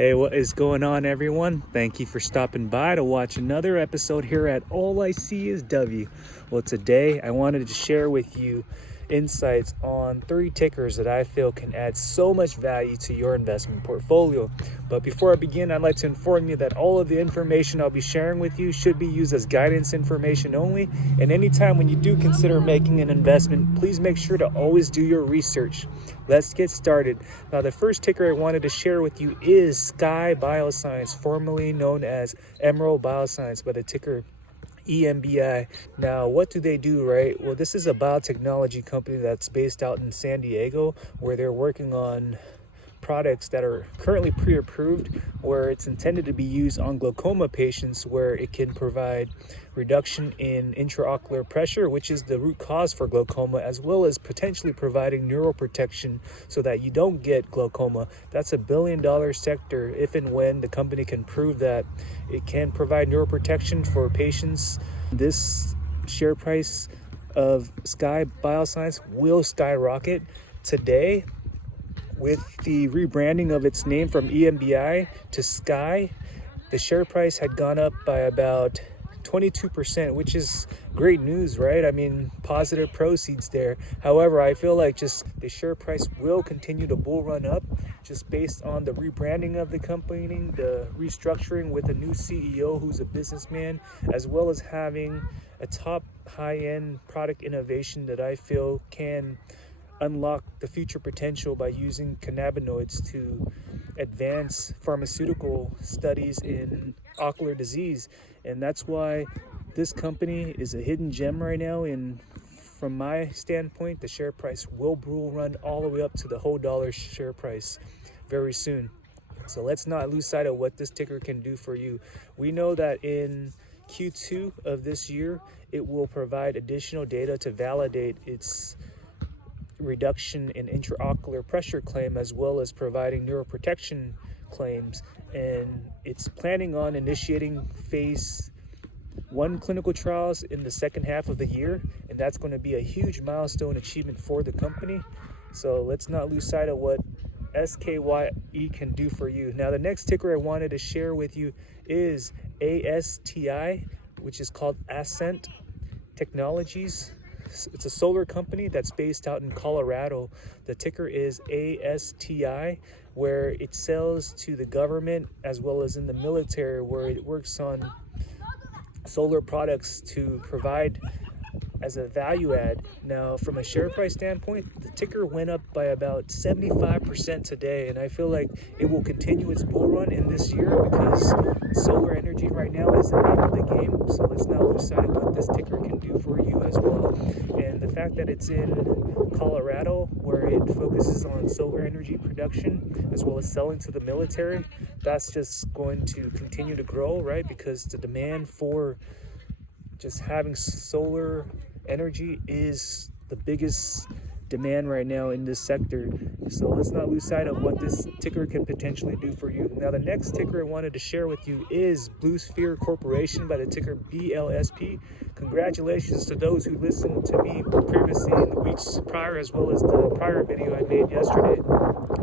Hey, what is going on, everyone? Thank you for stopping by to watch another episode here at ALliseeisW. Well, today I wanted to share with you insights on 3 tickers that I feel can add so much value to your investment portfolio. But before I begin, I'd like to inform you that all of the information I'll be sharing with you should be used as guidance information only. And anytime when you do consider making an investment, please make sure to always do your research. Let's get started. Now, the first ticker I wanted to share with you is SKYE Bioscience, formerly known as Emerald Bioscience by the ticker EMBI. Now, what do they do, right? Well, this is a biotechnology company that's based out in San Diego, where they're working on products that are currently pre-approved, where it's intended to be used on glaucoma patients, where it can provide reduction in intraocular pressure, which is the root cause for glaucoma, as well as potentially providing neuroprotection so that you don't get glaucoma. That's $1 billion sector if and when the company can prove that it can provide neuroprotection for patients. This share price of SKYE Bioscience will skyrocket today. With the rebranding of its name from EMBI to SKYE, the share price had gone up by about 22%, which is great news, right? I mean, positive proceeds there. However, I feel like just the share price will continue to bull run up just based on the rebranding of the company, the restructuring with a new CEO who's a businessman, as well as having a top high-end product innovation that I feel can unlock the future potential by using cannabinoids to advance pharmaceutical studies in ocular disease. And that's why this company is a hidden gem right now. And from my standpoint, the share price will bull run all the way up to the whole dollar share price very soon. So let's not lose sight of what this ticker can do for you. We know that in Q2 of this year, it will provide additional data to validate its reduction in intraocular pressure claim, as well as providing neuroprotection claims, and it's planning on initiating phase 1 clinical trials in the second half of the year, and that's going to be a huge milestone achievement for the company. So let's not lose sight of what SKYE can do for you. Now, the next ticker I wanted to share with you is ASTI, which is called Ascent Technologies. It's a solar company that's based out in Colorado. The ticker is ASTI, where it sells to the government as well as in the military, where it works on solar products to provide as a value add. Now, from a share price standpoint, the ticker went up by about 75% today, and I feel like it will continue its bull run in this year because solar energy right now is the name of the game. So let's not lose sight of what this ticker can do for you as well. And the fact that it's in Colorado, where it focuses on solar energy production as well as selling to the military, that's just going to continue to grow, right? Because the demand for just having solar energy is the biggest demand right now in this sector. So let's not lose sight of what this ticker can potentially do for you. Now, the next ticker I wanted to share with you is Blue Sphere Corporation by the ticker BLSP. Congratulations to those who listened to me previously in the weeks prior, as well as the prior video I made yesterday.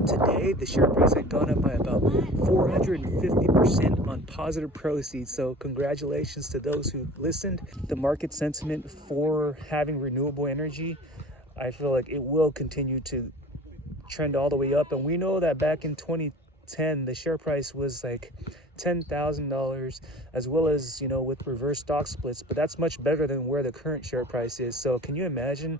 Today, the share price had gone up by about 450% on positive proceeds. So congratulations to those who listened. The market sentiment for having renewable energy, I feel like it will continue to trend all the way up. And we know that back in 2010, the share price was like $10,000, as well as, you know, with reverse stock splits. But that's much better than where the current share price is. So can you imagine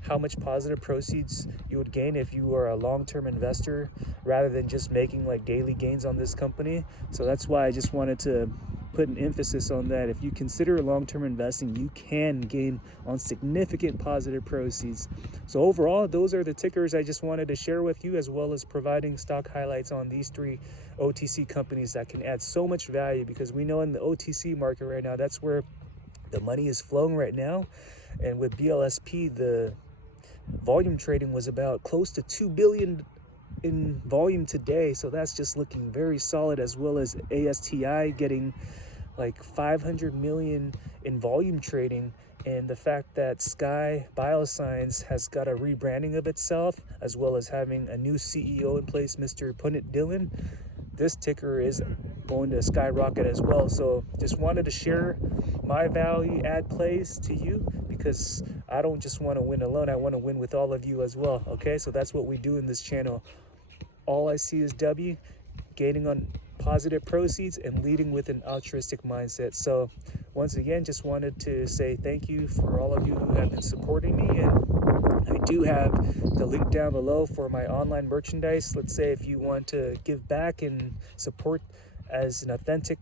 how much positive proceeds you would gain if you are a long-term investor rather than just making like daily gains on this company? So that's why I just wanted to put an emphasis on that. If you consider long-term investing, you can gain on significant positive proceeds. So overall, those are the tickers I just wanted to share with you, as well as providing stock highlights on these 3 OTC companies that can add so much value, because we know in the OTC market right now, that's where the money is flowing right now. And with BLSP, the volume trading was about close to 2 billion in volume today, so that's just looking very solid, as well as ASTI getting like 500 million in volume trading. And the fact that SKYE Bioscience has got a rebranding of itself, as well as having a new CEO in place, Mr. Punit Dhillon, this ticker is going to skyrocket as well. So just wanted to share my value add plays to you, because I don't just want to win alone. I want to win with all of you as well. Okay, so that's what we do in this channel. All I see is W, gaining on positive proceeds and leading with an altruistic mindset. So once again, just wanted to say thank you for all of you who have been supporting me. And I do have the link down below for my online merchandise. Let's say if you want to give back and support as an authentic,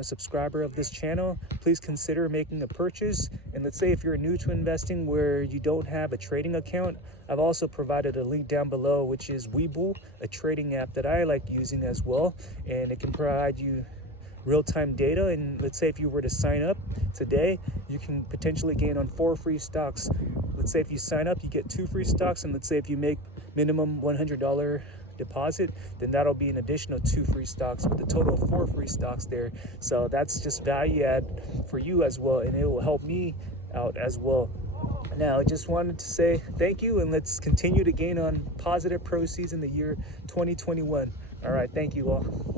subscriber of this channel, please consider making a purchase. And let's say if you're new to investing where you don't have a trading account, I've also provided a link down below, which is Webull, a trading app that I like using as well. And it can provide you real-time data. And let's say if you were to sign up today, you can potentially gain on 4 free stocks. Let's say if you sign up, you get 2 free stocks. And let's say if you make minimum $100 deposit, then that'll be an additional 2 free stocks, with a total of 4 free stocks there. So that's just value add for you as well, and it will help me out as well. Now, I just wanted to say thank you, and let's continue to gain on positive proceeds in the year 2021. All right, thank you all.